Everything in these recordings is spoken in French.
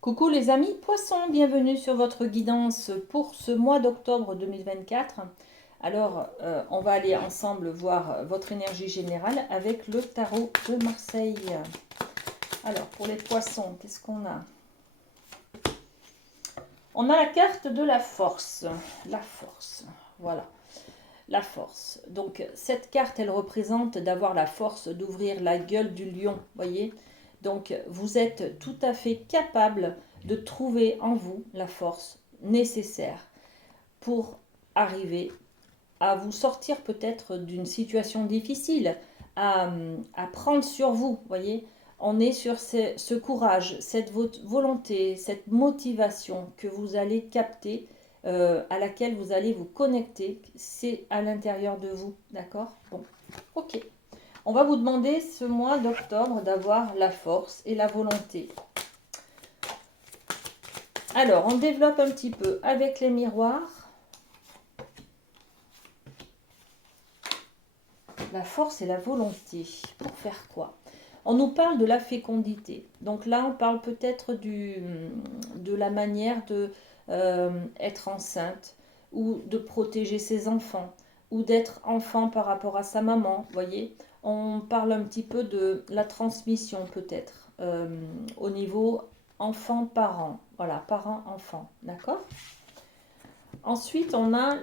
Coucou les amis poissons, bienvenue sur votre guidance pour ce mois d'octobre 2024. Alors, on va aller ensemble voir votre énergie générale avec le tarot de Marseille. Alors, pour les poissons, qu'est-ce qu'on a? On a la carte de la force. La force, voilà. La force. Donc, cette carte, elle représente d'avoir la force d'ouvrir la gueule du lion, voyez? Donc, vous êtes tout à fait capable de trouver en vous la force nécessaire pour arriver à vous sortir peut-être d'une situation difficile, à prendre sur vous, voyez. On est sur ce courage, cette volonté, cette motivation que vous allez capter, à laquelle vous allez vous connecter, c'est à l'intérieur de vous, d'accord? Bon, ok. On va vous demander ce mois d'octobre d'avoir la force et la volonté. Alors, on développe un petit peu avec les miroirs. La force et la volonté. Pour faire quoi? On nous parle de la fécondité. Donc là, on parle peut-être de la manière de être enceinte ou de protéger ses enfants ou d'être enfant par rapport à sa maman. Voyez, on parle un petit peu de la transmission peut-être au niveau enfant-parent. Voilà, parent-enfant. D'accord? Ensuite, on a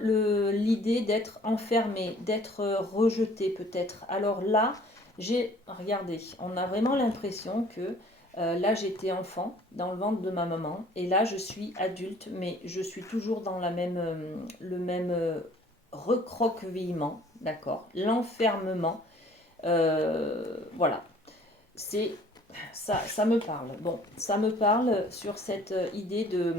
l'idée d'être enfermé, d'être rejeté peut-être. Alors là, regardez, on a vraiment l'impression que là, j'étais enfant dans le ventre de ma maman et là, je suis adulte, mais je suis toujours dans le même recroquevillement, d'accord? L'enfermement, voilà. C'est ça me parle. Bon, ça me parle sur cette idée de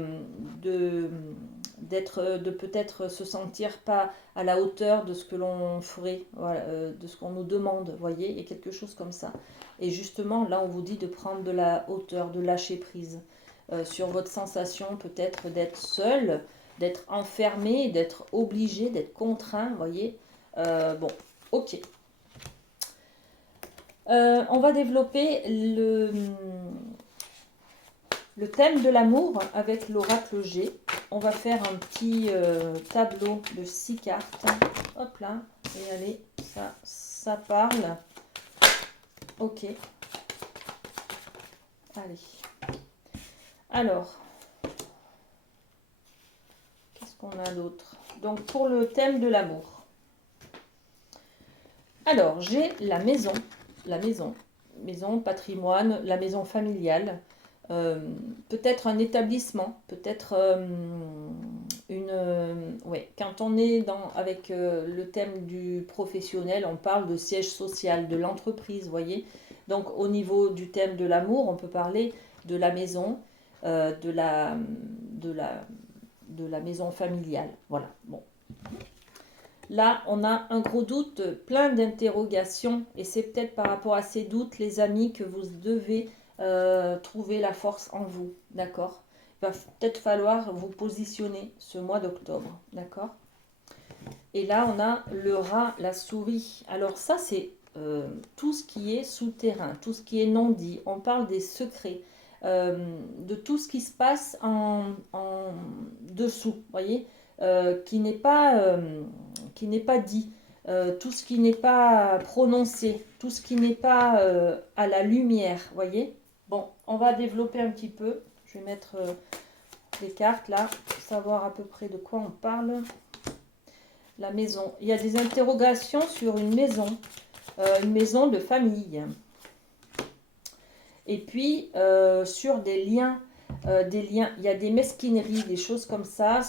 de peut-être se sentir pas à la hauteur de ce que l'on ferait, voilà, de ce qu'on nous demande, vous voyez, il y a quelque chose comme ça. Et justement, là, on vous dit de prendre de la hauteur, de lâcher prise sur votre sensation peut-être d'être seul, d'être enfermé, d'être obligé, d'être contraint, vous voyez. Bon, ok. On va développer le thème de l'amour avec l'oracle G. On va faire un petit tableau de 6 cartes. Hop là, et allez, ça parle. Ok. Allez. Alors, qu'est-ce qu'on a d'autre? Donc, pour le thème de l'amour. Alors, j'ai la maison, maison, patrimoine, la maison familiale, peut-être un établissement, peut-être ouais, quand on est avec le thème du professionnel, on parle de siège social, de l'entreprise, vous voyez. Donc au niveau du thème de l'amour, on peut parler de la maison, de de la maison familiale. Voilà, bon. Là, on a un gros doute, plein d'interrogations, et c'est peut-être par rapport à ces doutes, les amis, que vous devez trouver la force en vous, d'accord? Il va peut-être falloir vous positionner ce mois d'octobre, d'accord? Et là, on a le rat, la souris. Alors ça, c'est tout ce qui est souterrain, tout ce qui est non dit. On parle des secrets, de tout ce qui se passe en dessous, voyez, qui n'est pas dit, tout ce qui n'est pas prononcé, tout ce qui n'est pas à la lumière, voyez. Bon, on va développer un petit peu. Je vais mettre les cartes là, pour savoir à peu près de quoi on parle. La maison. Il y a des interrogations sur une maison de famille. Et puis sur des liens, il y a des mesquineries, des choses comme ça,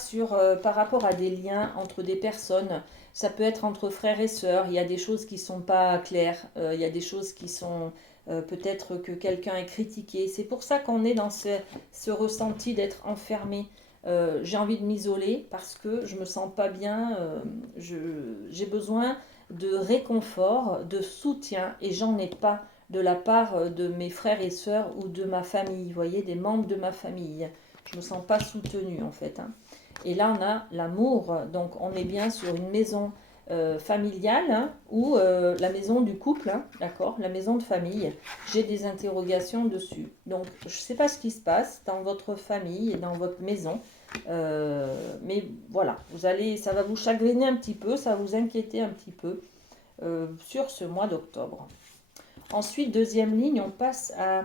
par rapport à des liens entre des personnes. Ça peut être entre frères et sœurs, il y a des choses qui ne sont pas claires, il y a des choses qui sont peut-être que quelqu'un est critiqué. C'est pour ça qu'on est dans ce ressenti d'être enfermé. J'ai envie de m'isoler parce que je me sens pas bien, j'ai besoin de réconfort, de soutien et j'en ai pas de la part de mes frères et sœurs ou de ma famille, vous voyez, des membres de ma famille. Je me sens pas soutenue en fait, hein. Et là on a l'amour, donc on est bien sur une maison familiale, hein, ou la maison du couple, hein, d'accord, la maison de famille. J'ai des interrogations dessus. Donc, je ne sais pas ce qui se passe dans votre famille et dans votre maison. Mais voilà, ça va vous chagriner un petit peu, ça va vous inquiéter un petit peu sur ce mois d'octobre. Ensuite, deuxième ligne, on passe à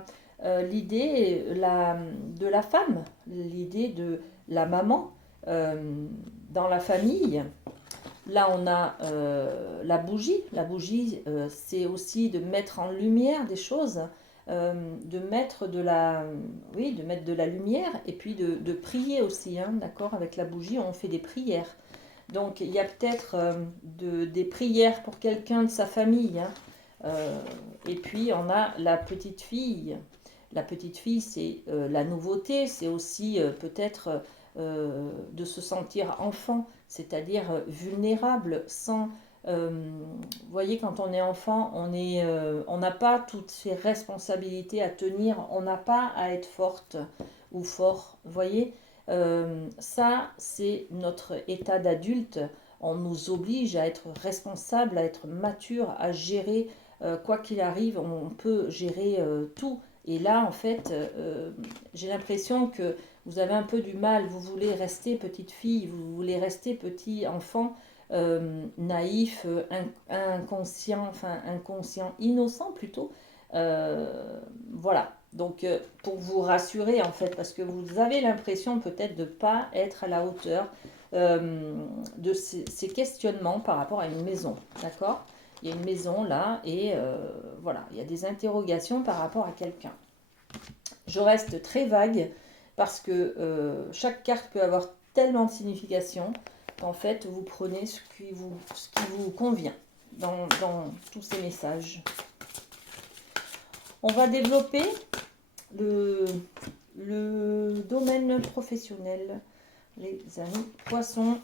l'idée de la femme, l'idée de la maman dans la famille. Là, on a la bougie. La bougie, c'est aussi de mettre en lumière des choses, de mettre oui, de mettre de la lumière et puis de prier aussi, hein, d'accord? Avec la bougie, on fait des prières. Donc, il y a peut-être des prières pour quelqu'un de sa famille, hein. Et puis, on a la petite fille. La petite fille, c'est la nouveauté, c'est aussi peut-être de se sentir enfant, c'est-à-dire vulnérable, sans... vous voyez, quand on est enfant, on n'a pas toutes ces responsabilités à tenir, on n'a pas à être forte ou fort, vous voyez. Ça, c'est notre état d'adulte. On nous oblige à être responsable, à être mature, à gérer quoi qu'il arrive. On peut gérer tout. Et là, en fait, j'ai l'impression que vous avez un peu du mal. Vous voulez rester petite fille, vous voulez rester petit enfant, naïf, inconscient, enfin inconscient, innocent plutôt. Voilà. Donc, pour vous rassurer, en fait, parce que vous avez l'impression peut-être de ne pas être à la hauteur de ces questionnements par rapport à une maison. D'accord? Il y a une maison là et voilà, il y a des interrogations par rapport à quelqu'un. Je reste très vague parce que chaque carte peut avoir tellement de signification qu'en fait, vous prenez ce qui vous convient dans tous ces messages. On va développer le domaine professionnel, les amis poissons.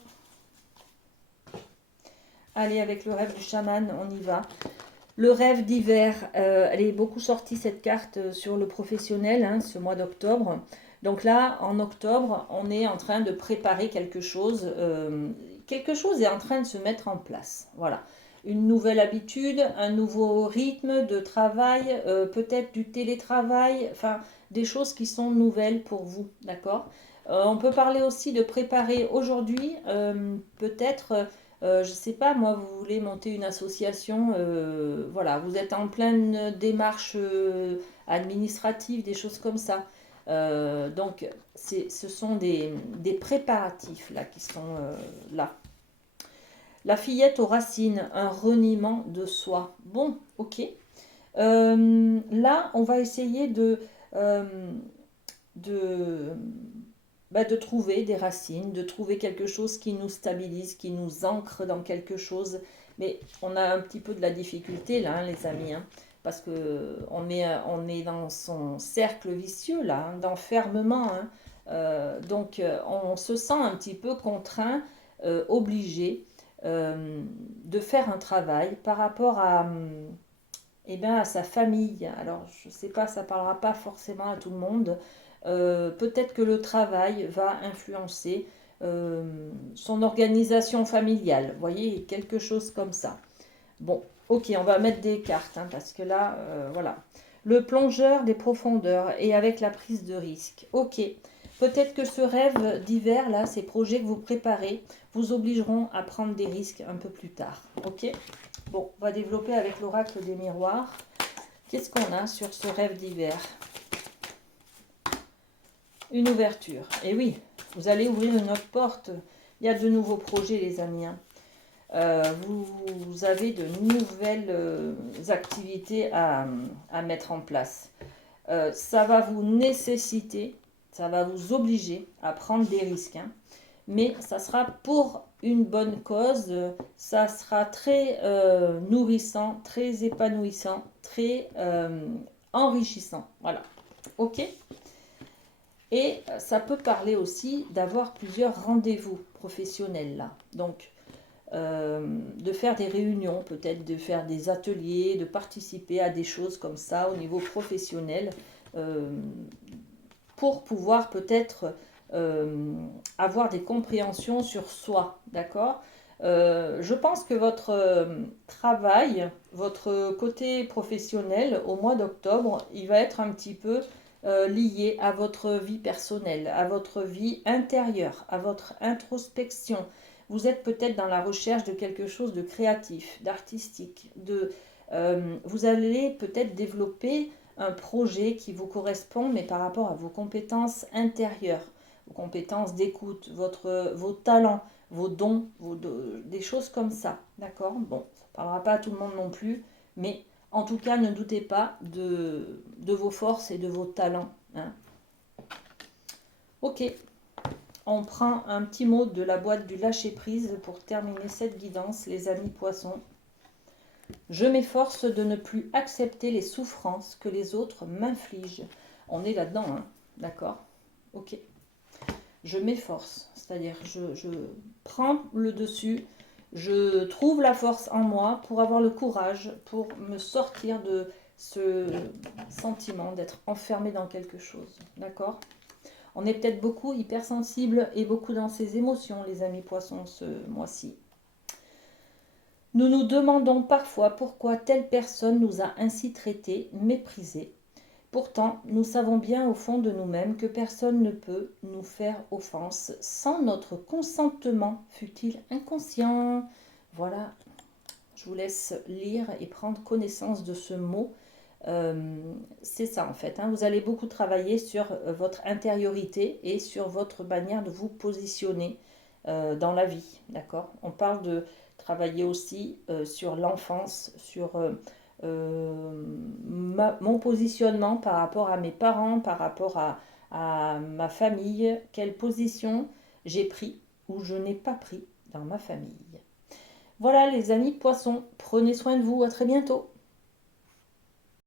Allez, avec le rêve du chaman, on y va. Le rêve d'hiver, elle est beaucoup sortie cette carte sur le professionnel, hein, ce mois d'octobre. Donc là, en octobre, on est en train de préparer quelque chose. Quelque chose est en train de se mettre en place. Voilà. Une nouvelle habitude, un nouveau rythme de travail, peut-être du télétravail, enfin des choses qui sont nouvelles pour vous, d'accord? On peut parler aussi de préparer aujourd'hui, peut-être, je ne sais pas, moi, vous voulez monter une association, voilà, vous êtes en pleine démarche administrative, des choses comme ça. Donc, ce sont des préparatifs là qui sont là. La fillette aux racines, un reniement de soi. Bon, ok. Là, on va essayer euh, de, de trouver des racines, de trouver quelque chose qui nous stabilise, qui nous ancre dans quelque chose. Mais on a un petit peu de la difficulté là, hein, les amis, hein, parce que on est dans son cercle vicieux là, hein, d'enfermement. Hein. Donc, on se sent un petit peu contraint, obligé de faire un travail par rapport à, eh bien, à sa famille. Alors, je ne sais pas, ça ne parlera pas forcément à tout le monde. Peut-être que le travail va influencer son organisation familiale. Vous voyez, quelque chose comme ça. Bon, ok, on va mettre des cartes, hein, parce que là, voilà. Le plongeur des profondeurs et avec la prise de risque. Ok, peut-être que ce rêve d'hiver, là, ces projets que vous préparez, vous obligeront à prendre des risques un peu plus tard. Ok. Bon, on va développer avec l'oracle des miroirs. Qu'est-ce qu'on a sur ce rêve d'hiver? Une ouverture. Et oui, vous allez ouvrir une autre porte. Il y a de nouveaux projets, les amis. Hein. Vous avez de nouvelles activités à mettre en place. Ça va vous nécessiter, ça va vous obliger à prendre des risques. Hein. Mais ça sera pour une bonne cause. Ça sera très nourrissant, très épanouissant, très enrichissant. Voilà. Ok. Et ça peut parler aussi d'avoir plusieurs rendez-vous professionnels là. Donc, de faire des réunions, peut-être de faire des ateliers, de participer à des choses comme ça au niveau professionnel pour pouvoir peut-être avoir des compréhensions sur soi, d'accord? Je pense que votre travail, votre côté professionnel au mois d'octobre, il va être un petit peu lié à votre vie personnelle, à votre vie intérieure, à votre introspection. Vous êtes peut-être dans la recherche de quelque chose de créatif, d'artistique, vous allez peut-être développer un projet qui vous correspond, mais par rapport à vos compétences intérieures, vos compétences d'écoute, vos talents, vos dons, des choses comme ça. D'accord? Bon, ça ne parlera pas à tout le monde non plus, mais en tout cas, ne doutez pas de vos forces et de vos talents. Hein. Ok, on prend un petit mot de la boîte du lâcher-prise pour terminer cette guidance, les amis poissons. Je m'efforce de ne plus accepter les souffrances que les autres m'infligent. On est là-dedans, hein? D'accord? Ok. Je m'efforce, c'est-à-dire je prends le dessus, je trouve la force en moi pour avoir le courage, pour me sortir de ce sentiment d'être enfermé dans quelque chose. D'accord? On est peut-être beaucoup hypersensibles et beaucoup dans ses émotions, les amis poissons, ce mois-ci. Nous nous demandons parfois pourquoi telle personne nous a ainsi traités, méprisés. Pourtant, nous savons bien au fond de nous-mêmes que personne ne peut nous faire offense sans notre consentement, fût-il inconscient. Voilà, je vous laisse lire et prendre connaissance de ce mot. C'est ça en fait, hein. Vous allez beaucoup travailler sur votre intériorité et sur votre manière de vous positionner dans la vie, d'accord? On parle de travailler aussi sur l'enfance, sur mon positionnement par rapport à mes parents, par rapport à ma famille, quelle position j'ai pris ou je n'ai pas pris dans ma famille. Voilà les amis poissons, prenez soin de vous, à très bientôt.